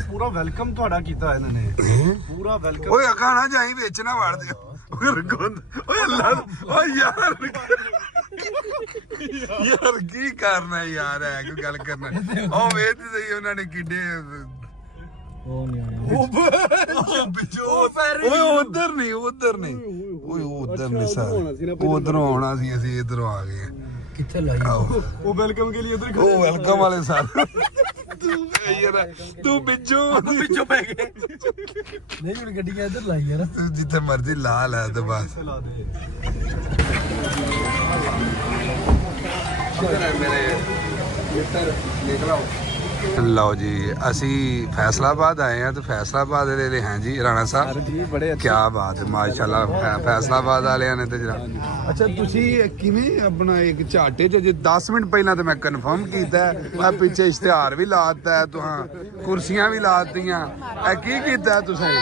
ਪੂਰਾ ਵੈਲਕਮ ਤੁਹਾਡਾ ਕੀਤਾ ਇਹਨਾਂ ਨੇ, ਪੂਰਾ ਵੈਲਕਮ। ਓਏ ਅੱਖਾਂ ਨਾ ਜਾਈ ਵਿੱਚ ਨਾ ਵੜ ਦਿਓ। ਓਏ ਰਗੁੰਦ, ਓਏ ਅੱਲਾ, ਓਏ ਯਾਰ ਯਾਰ ਕੀ ਕਰਨਾ ਯਾਰ, ਹੈ ਕੋਈ ਗੱਲ ਕਰਨਾ। ਉਹ ਵੇਖ ਤੇ ਸਹੀ ਉਹਨਾਂ ਨੇ ਕਿੱਡੇ ਉਹ ਨਹੀਂ ਆਇਆ ਓਏ ਉਧਰ ਨਹੀਂ, ਉਧਰ ਨਹੀਂ, ਓਏ ਉਧਰ ਨਹੀਂ ਸਰ, ਉਧਰੋਂ ਆਉਣਾ ਸੀ, ਅਸੀਂ ਇਧਰੋਂ ਆ ਗਏ। ਕਿੱਥੇ ਲਾਈ ਉਹ ਵੈਲਕਮ ਕੇ ਲਈ ਉਧਰ ਉਹ ਵੈਲਕਮ ਵਾਲੇ ਸਰ, ਤੂੰ ਪਿੱਛੋਂ ਪੈ ਗਏ। ਨਹੀਂ ਹੁਣ ਗੱਡੀਆਂ ਇੱਧਰ ਲਾਈ ਯਾਰ। ਤੂੰ ਜਿੱਥੇ ਮਰਜ਼ੀ ਲਾ ਲੈ ਤੇ ਬਸ। ਲਾ ਦੇ। ਲਓ ਜੀ ਅਸੀਂ ਫੈਸਲਾਬਾਦ ਆਏ ਹਾਂ ਤੇ ਫੈਸਲਾਬਾਦ ਦੇ हैं जी ਰਾਣਾ ਸਾਹਿਬ ਜੀ ਬੜੇ ਕੀ ਬਾਤ ਹੈ ਮਾਸ਼ਾਅੱਲਾ। ਫੈਸਲਾਬਾਦ ਵਾਲਿਆਂ ਨੇ ਤੇ ਜਰਾ ਅੱਛਾ ਤੁਸੀਂ ਕਿਵੇਂ ਆਪਣਾ ਇੱਕ ਝਾਟੇ ਚ ਜੇ 10 ਮਿੰਟ ਪਹਿਲਾਂ ਤੇ ਮੈਂ ਕਨਫਰਮ ਕੀਤਾ ਆ ਪਿੱਛੇ ਇਸ਼ਤਿਹਾਰ ਵੀ ਲਾਤਾ ਤੁਹਾਂ ਕੁਰਸੀਆਂ ਵੀ ਲਾਤੀਆਂ ਇਹ ਕੀ ਕੀਤਾ ਤੁਸੀਂ